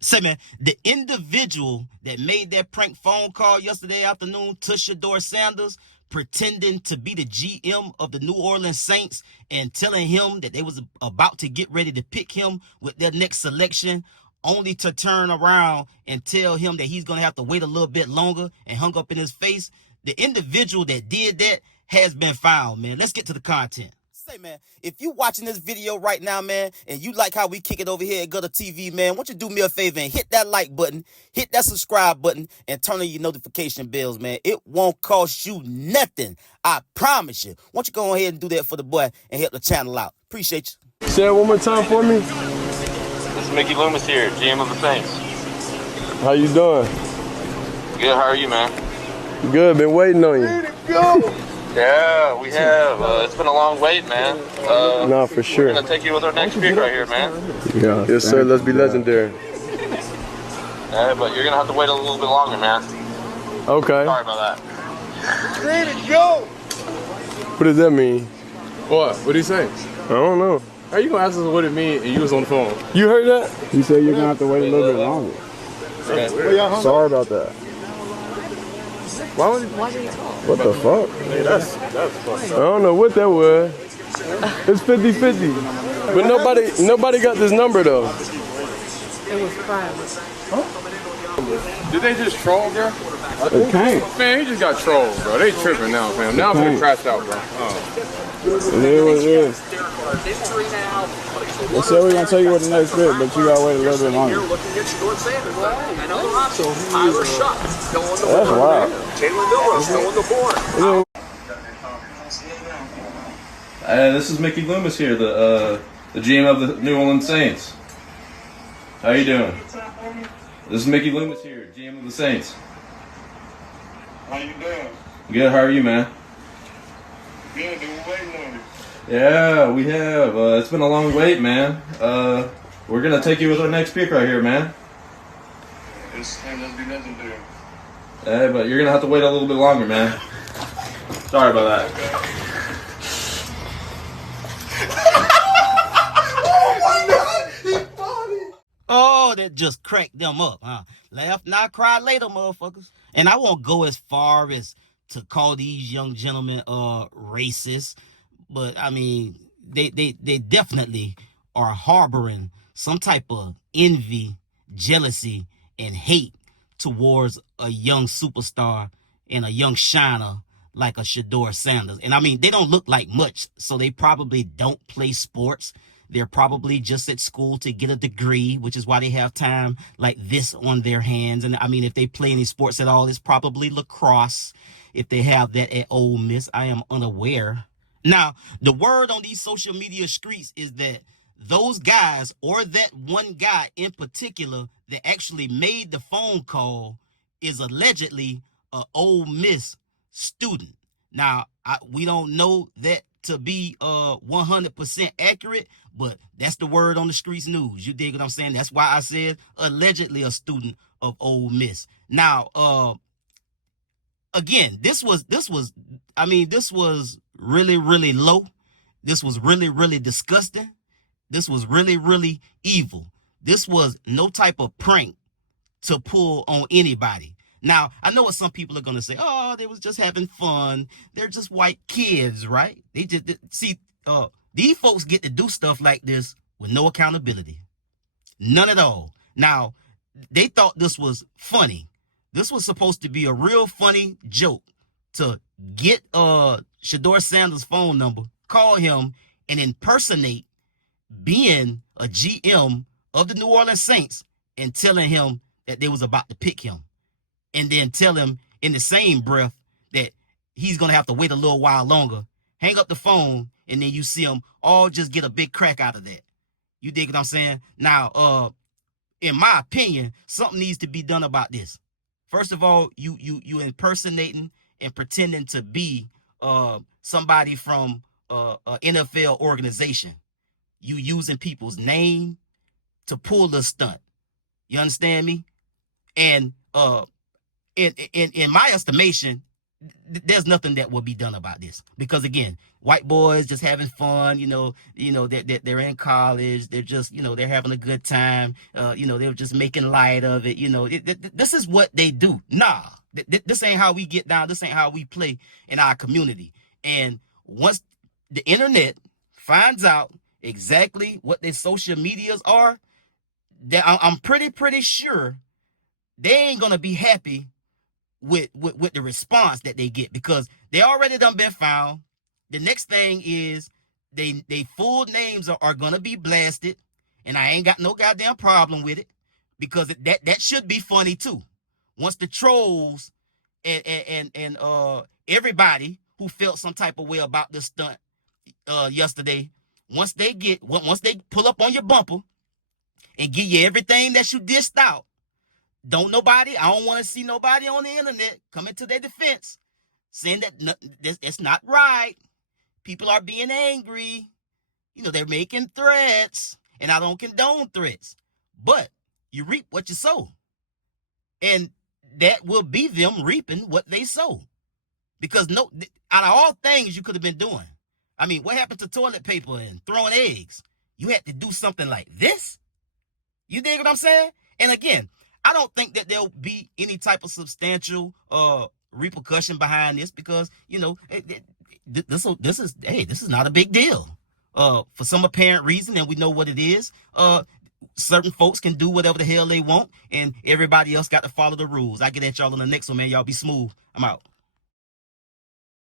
Say, man, the individual that made that prank phone call yesterday afternoon to Shedeur Sanders, pretending to be the GM of the New Orleans Saints and telling him that they was about to get ready to pick him with their next selection, only to turn around and tell him that he's going to have to wait a little bit longer and hung up in his face. The individual that did that has been found, man. Let's get to the content. Say, man, if you watching this video right now, man, and you like how we kick it over here at GuddaTV, man, why don't you do me a favor and hit that like button, hit that subscribe button, and turn on your notification bells, man. It won't cost you nothing. I promise you. Why don't you go ahead and do that for the boy and help the channel out? Appreciate you. Say it one more time for me. This is Mickey Loomis here, GM of the Saints. How you doing? Good, how are you, man? Good, been waiting on you. Way to go! Yeah, we have. It's been a long wait, man. Nah, for sure. We're going to take you with our next pick right here, man. Yeah. Yes, sir. Let's be legendary. Yeah, but you're going to have to wait a little bit longer, man. Okay. Sorry about that. Way to go! What does that mean? What? What did he say? I don't know. How you gonna ask us what it mean and you was on the phone? You heard that? He said you're gonna have to wait a little bit longer. Okay. Sorry about that. Why did he What the fuck? Hey, that's fucked I up. don't know what that was. It's 50-50. But nobody got this number though. It was private. Did they just troll, bro? It can't. Man, he just got trolled, bro. They tripping now, fam. Now I'm gonna crash out, bro. It is what it is. They said we're gonna tell you what the next bit, but you gotta wait a little bit longer. That's wild. This is Mickey Loomis here, the GM of the New Orleans Saints. How you doing? This is Mickey Loomis here, GM of the Saints. How you doing? Good, how are you, man? Good, been waiting on you. Yeah, we have. It's been a long wait, man. We're gonna take you with our next pick right here, man. Let's be legendary. But you're gonna have to wait a little bit longer, man. Sorry about that. Oh, that just cracked them up, huh? Laugh now, cry later, motherfuckers. And I won't go as far as to call these young gentlemen racist, but I mean, they definitely are harboring some type of envy, jealousy, and hate towards a young superstar and a young shiner like a Shedeur Sanders. And I mean, they don't look like much, so they probably don't play sports. They're probably just at school to get a degree, which is why they have time like this on their hands. And I mean, if they play any sports at all, it's probably lacrosse. If they have that at Ole Miss, I am unaware. Now, the word on these social media streets is that those guys, or that one guy in particular that actually made the phone call, is allegedly an Ole Miss student. Now, we don't know that to be 100% accurate, but that's the word on the streets news. You dig what I'm saying? That's why I said allegedly a student of Ole Miss. Now, again, this was really, really low. This was really, really disgusting. This was really, really evil. This was no type of prank to pull on anybody. Now, I know what some people are going to say. Oh, they was just having fun. They're just white kids, right? They just see, these folks get to do stuff like this with no accountability. None at all. Now, they thought this was funny. This was supposed to be a real funny joke to get Shedeur Sanders' phone number, call him, and impersonate being a GM of the New Orleans Saints and telling him that they was about to pick him. And then tell him in the same breath that he's going to have to wait a little while longer. Hang up the phone, and then you see him all just get a big crack out of that. You dig what I'm saying? Now, in my opinion, something needs to be done about this. First of all, you impersonating and pretending to be somebody from an NFL organization. You using people's name to pull the stunt. You understand me? And in my estimation, there's nothing that will be done about this, because again, white boys just having fun, they're in college, they're just, they're having a good time, they're just making light of it, this is what they do. Nah, this ain't how we get down, this ain't how we play in our community. And once the internet finds out exactly what their social medias are, I'm pretty sure they ain't gonna be happy with the response that they get, because they already done been found. The next thing is they full names are gonna be blasted, and I ain't got no goddamn problem with it, because that should be funny too. Once the trolls and everybody who felt some type of way about this stunt yesterday, once they pull up on your bumper and give you everything that you dished out, I don't want to see nobody on the internet coming to their defense saying that it's not right. People are being angry. They're making threats, and I don't condone threats. But you reap what you sow. And that will be them reaping what they sow. Because out of all things you could have been doing, I mean, what happened to toilet paper and throwing eggs? You had to do something like this? You dig what I'm saying? And again, I don't think that there'll be any type of substantial repercussion behind this, because this is not a big deal. For some apparent reason, and we know what it is. Certain folks can do whatever the hell they want, and everybody else got to follow the rules. I get at y'all on the next one, man. Y'all be smooth. I'm out.